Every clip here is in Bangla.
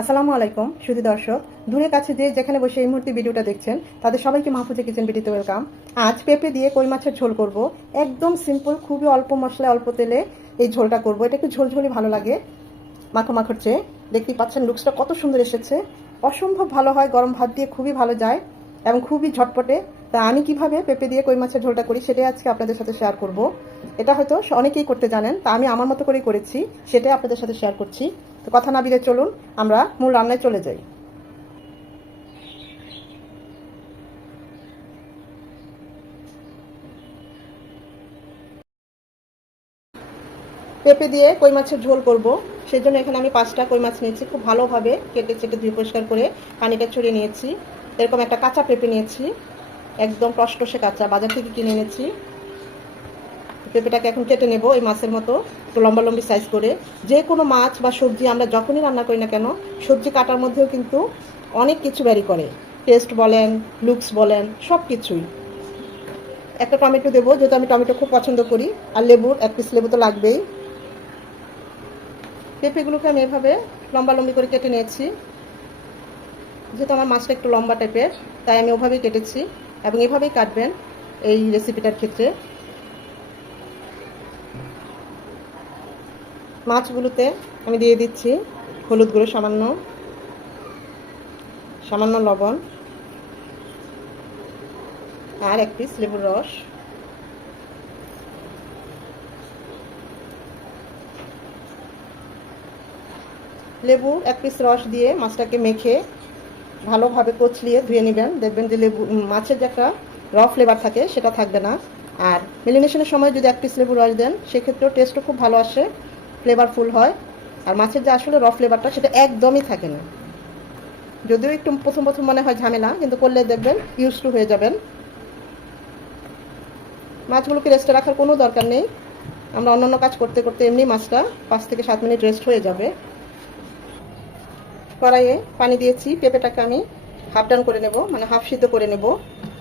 আসসালামু আলাইকুম শুধু দর্শক। দূরে কাছে যে যেখানে বসে এই মুহূর্তে ভিডিওটা দেখছেন, তাদের সবাইকে মাহফুজা কিচেন ভিডিওতে ওয়েলকাম। আজ পেঁপে দিয়ে কই মাছের ঝোল করব। একদম সিম্পল, খুবই অল্প মশলা, অল্প তেলে এই ঝোলটা করব। এটা একটু ঝোলঝোলি ভালো লাগে। মাখো মাখোর চেয়ে দেখতেই পাচ্ছেন লুকসটা কত সুন্দর এসেছে। অসম্ভব ভালো হয়, গরম ভাত দিয়ে খুবই ভালো যায় এবং খুবই ঝটপটে। তা আমি কীভাবে পেঁপে দিয়ে কই মাছের ঝোলটা করি সেটাই আজকে আপনাদের সাথে শেয়ার করব। এটা হয়তো অনেকেই করতে জানেন, তা আমি আমার মতো করেই করেছি, সেটাই আপনাদের সাথে শেয়ার করছি। তো কথা না বিরে চলুন, আমরা মূল রান্নায় চলে যাই। পেঁপে দিয়ে কই মাছের ঝোল করব সেই জন্য এখানে আমি পাঁচটা কই মাছ নিয়েছি, খুব ভালোভাবে কেটে চেটে ধুয়ে পরিষ্কার করে পানিটা ছড়িয়ে নিয়েছি। এরকম একটা কাঁচা পেঁপে নিয়েছি, একদম টসটসে কাঁচা, বাজার থেকে কিনে এনেছি। পেঁপেটাকে এখন কেটে নেব এই মাছের মতো, একটু লম্বা লম্বি সাইজ করে। যে কোনো মাছ বা সবজি আমরা যখনই রান্না করি না কেন, সবজি কাটার মধ্যেও কিন্তু অনেক কিছু ব্যারি করে। টেস্ট বলেন লুকস বলেন সব কিছুই একটা টমেটো দেবো, যেহেতু আমি টমেটো খুব পছন্দ করি, আর লেবুর, এক পিস লেবু তো লাগবেই। পেঁপেগুলোকে আমি এভাবে লম্বা লম্বি করে কেটে নিয়েছি। যেহেতু আমার মাছটা একটু লম্বা টাইপের তাই আমি ওভাবেই কেটেছি। এবং এভাবেই কাটবেন এই রেসিপিটার ক্ষেত্রে। মাছগুলোতে আমি দিয়ে দিচ্ছি হলুদ গুঁড়ো, সামান্য সামান্য লবণ আর এক পিস লেবুর রস। লেবু এক পিস রস দিয়ে মাছটাকে মেখে ভালোভাবে কচলিয়ে ধুয়ে নেবেন। দেখবেন যে লেবু মাছের যে একটা র ফ্লেভার থাকে সেটা থাকবে না। আর মেলিনেশনের সময় যদি এক পিস লেবু রস দেন, সেক্ষেত্রেও টেস্টও খুব ভালো আসে। ফ্লেভারফুল হয়। আর মাছের যে আসলে র ফ্লেভারটা সেটা একদমই থাকে না। যদিও একটু প্রথম প্রথম মনে হয় ঝামেলা, কিন্তু করলে দেখবেন ইউজ টু হয়ে যাবেন। মাছগুলোকে রেস্টে রাখার কোনো দরকার নেই। আমরা অন্যান্য কাজ করতে করতে এমনি মাছটা পাঁচ থেকে সাত মিনিট রেস্ট হয়ে যাবে। কড়াইয়ে পানি দিয়েছি, পেঁপেটাকে আমি হাফ ডান করে নেব মানে হাফ সিদ্ধ করে নেব,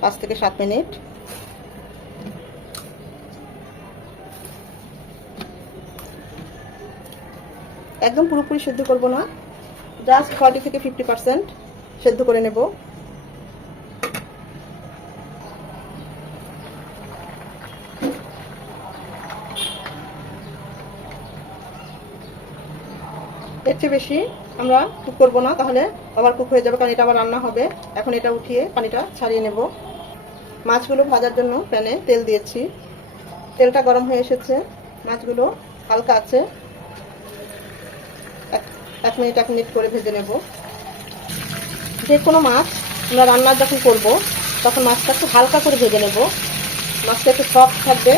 পাঁচ থেকে সাত মিনিট। একদম পুরোপুরি সেদ্ধ করব না। জাস্ট ফর্টি থেকে ফিফটি পার্সেন্ট সেদ্ধ করে নেব। এর চেয়ে বেশি আমরা কুক করব না, তাহলে আবার কুক হয়ে যাবে, কারণ এটা আবার রান্না হবে। এখন এটা উঠিয়ে পানিটা ছাড়িয়ে নেব। মাছগুলো ভাজার জন্য প্যানে তেল দিয়েছি। তেলটা গরম হয়ে এসেছে। মাছগুলো হালকা আছে। এক মিনিট এক মিনিট করে ভেজে নেব। যে কোনো মাছ আমরা রান্না যখন করব, তখন মাছটা একটু হালকা করে ভেজে নেব। মাছটা একটু সফট থাকবে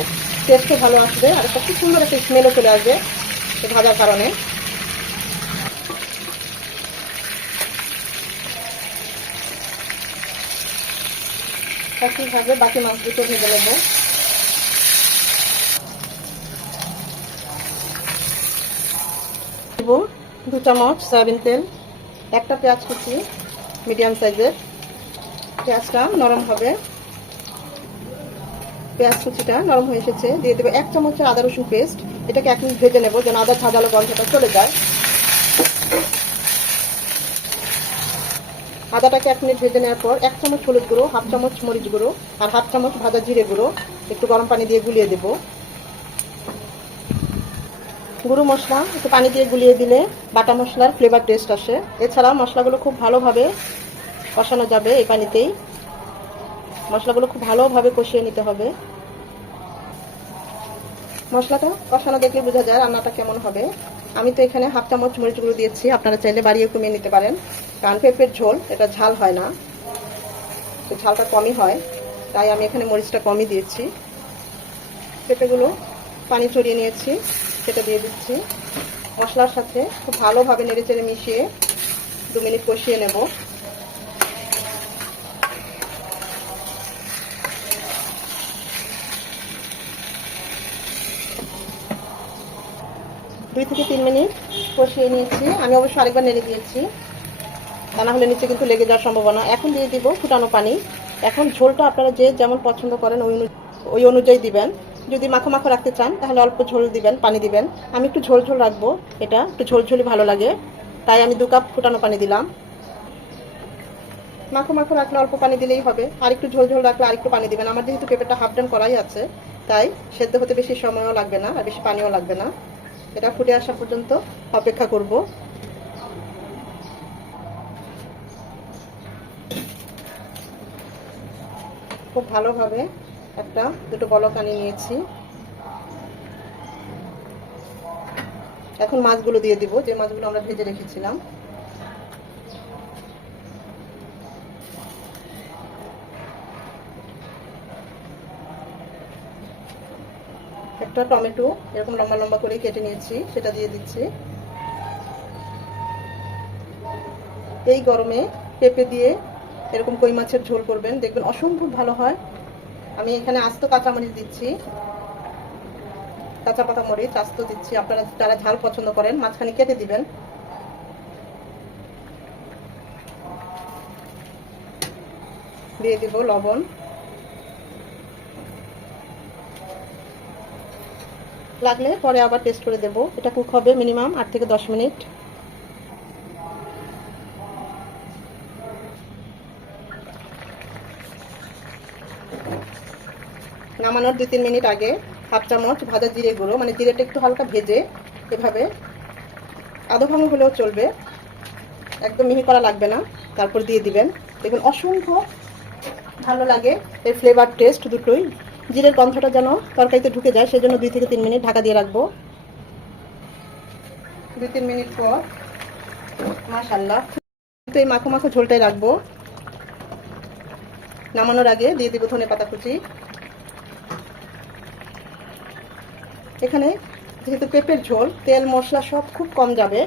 টেস্টও ভালো আসবে, আর একটা খুব সুন্দর একটা স্মেলও চলে আসবে ভাজার কারণে। একইভাবে বাকি মাছ দুটো ভেজে নেব দেবো দু চামচ সয়াবিন তেল, একটা পেঁয়াজ কুচি, মিডিয়াম সাইজের। পেঁয়াজটা নরম হবে। পেঁয়াজ কুচিটা নরম হয়ে এসেছে। দিয়ে দেবো এক চামচের আদা রসুন পেস্ট। এটাকে এক মিনিট ভেজে নেব যেন আদা ঝাঁঝালো গন্ধটা চলে যায়। আদাটাকে এক মিনিট ভেজে নেওয়ার পর এক চামচ হলুদ গুঁড়ো, হাফ চামচ মরিচ গুঁড়ো আর হাফ চামচ ভাজা জিরে গুঁড়ো একটু গরম পানি দিয়ে গুলিয়ে দেব। গুঁড়ো মশলা, একটু পানি দিয়ে গুলিয়ে দিলে বাটা মশলার ফ্লেভার টেস্ট আসে। এছাড়াও মশলাগুলো খুব ভালোভাবে কষানো যাবে এই পানিতেই। মশলাগুলো খুব ভালোভাবে কষিয়ে নিতে হবে। মশলাটা কষানো দেখলে বোঝা যায় রান্নাটা কেমন হবে। আমি তো এখানে হাফ চামচ মরিচ গুঁড়ো দিয়েছি, আপনারা চাইলে বাড়িয়ে কমিয়ে নিতে পারেন। কারণ পেঁপের ঝোল, এটা ঝাল হয় না। তো ঝালটা কমই হয়, তাই আমি এখানে মরিচটা কমই দিয়েছি। পেঁপেগুলো পানি চড়িয়ে নিয়েছি। সেটা দিয়ে দিচ্ছি। মশলার সাথে খুব ভালোভাবে নেড়ে চেড়ে মিশিয়ে দু মিনিট কষিয়ে নেব। দুই থেকে তিন মিনিট কষিয়ে নিয়েছি। আমি অবশ্য আরেকবার নেড়ে দিয়েছি। তা না হলে নিচে কিন্তু লেগে যাওয়ার সম্ভাবনা। এখন দিয়ে দিব ফুটানো পানি। এখন ঝোলটা আপনারা যে যেমন পছন্দ করেন ওই ওই অনুযায়ী দিবেন। যদি মাখো মাখো রাখতে চান, তাহলে অল্প ঝোল দিবেন, পানি দিবেন। আমি একটু ঝোল ঝোল রাখব, এটা একটু ঝোল ঝোলই ভালো লাগে। তাই আমি দু কাপ ফুটানো পানি দিলাম। মাখো মাখো রাখলে অল্প পানি দিলেই হবে। আর একটু ঝোল ঝোল রাখলে আর একটু পানি দিবেন। আমার যেহেতু পেঁপেটা হাফ ডান করাই আছে, তাই সেদ্ধ হতে বেশি সময়ও লাগবে না আর বেশি পানিও লাগবে না। এটা ফুটে আসা পর্যন্ত অপেক্ষা করব। খুব ভালোভাবে একটা, দুটো বলক আনিয়ে নিয়েছি। এখন মাছগুলো দিয়ে দিব, যে মাছগুলো আমরা ভেজে রেখেছিলাম। একটা টমেটো, এরকম লম্বা লম্বা করে কেটে নিয়েছি, সেটা দিয়ে দিচ্ছি। এই গরমে পেঁপে দিয়ে এরকম কই মাছের ঝোল করবেন, দেখবেন অসম্ভব ভালো হয়। আমি এখানে আস্ত কাঁচামরিচ দিচ্ছি। কাঁচা পাতা মরিচ, আস্ত দিচ্ছি। আপনারা যারা ঝাল পছন্দ করেন, মাঝখানে কেটে দিবেন। দিয়ে দিব লবণ। লাগলে পরে আবার টেস্ট করে দেব। এটা কুক হবে মিনিমাম আট থেকে দশ মিনিট। নামানোর দুই তিন মিনিট আগে হাফ চামচ ভাজা জিরে গুঁড়ো মানে জিরেটা একটু হালকা ভেজে এভাবে আধো ভাঙো হলেও চলবে, একদম মিহি করা লাগবে না, তারপর দিয়ে দিবেন। দেখুন, অসংখ্য ভালো লাগে এর ফ্লেভার টেস্ট দুটোই। জিরের গন্ধটা যেন তরকারিতে ঢুকে যায়, সেজন্য দুই থেকে তিন মিনিট ঢাকা দিয়ে রাখব। দুই তিন মিনিট পর মাশাল্লাহ তো এই মাখো মাখো ঝোলটাই রাখব। নামানোর আগে দিয়ে দিব ধনে পাতা কুচি। এখানে যেহেতু পেঁপের ঝোল, তেল, মশলা সব খুব কম যাবে।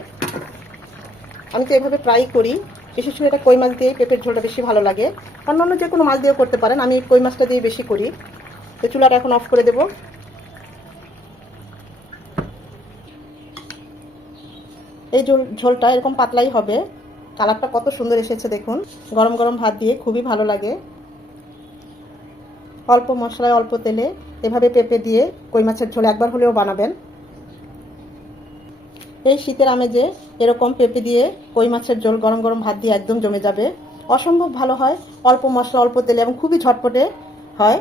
আমি তো এভাবে ট্রাই করি। বিশেষ করে এটা কই মাছ দিয়ে পেঁপের ঝোলটা বেশি ভালো লাগে। অন্যান্য যে কোনো মাছ দিয়েও করতে পারেন, আমি কই মাছটা দিয়ে বেশি করি। তো চুলাটা এখন অফ করে দেব। এই ঝোল, ঝোলটা এরকম পাতলাই হবে। কালারটা কত সুন্দর এসেছে দেখুন। গরম গরম ভাত দিয়ে খুবই ভালো লাগে। অল্প মশলায় অল্প তেলে এভাবে পেঁপে দিয়ে কই মাছের ঝোল একবার হলেও বানাবেন। এই শীতের আমেজে এরকম পেঁপে দিয়ে কই মাছের ঝোল গরম গরম ভাত দিয়ে একদম জমে যাবে। অসম্ভব ভালো হয়, অল্প মশলা, অল্প তেলে এবং খুবই ঝটপটে হয়।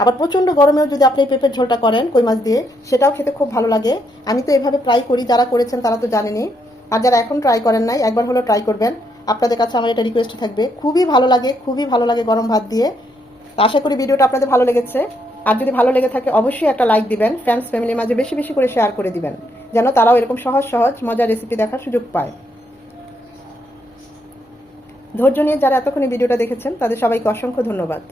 আবার প্রচণ্ড গরমেও যদি আপনি পেঁপের ঝোলটা করেন কই মাছ দিয়ে, সেটাও খেতে খুব ভালো লাগে। আমি তো এভাবে ট্রাই করি, যারা করেছেন তারা তো জানেনি আর যারা এখন ট্রাই করেন নাই, একবার হলেও ট্রাই করবেন। আপনাদের কাছে আমার এটা রিকোয়েস্ট থাকবে। খুবই ভালো লাগে, খুবই ভালো লাগে গরম ভাত দিয়ে। আশা করি ভিডিওটা আপনাদের ভালো লেগেছে। আর যদি ভালো লেগে থাকে, অবশ্যই একটা লাইক দিবেন। ফ্রেন্ডস ফ্যামিলির মাঝে বেশি বেশি করে শেয়ার করে দিবেন, যেন তারাও এরকম সহজ সহজ মজার রেসিপি দেখার সুযোগ পায়। ধৈর্য নিয়ে যারা এতক্ষণ ভিডিওটা দেখেছেন, তাদের সবাইকে অসংখ্য ধন্যবাদ।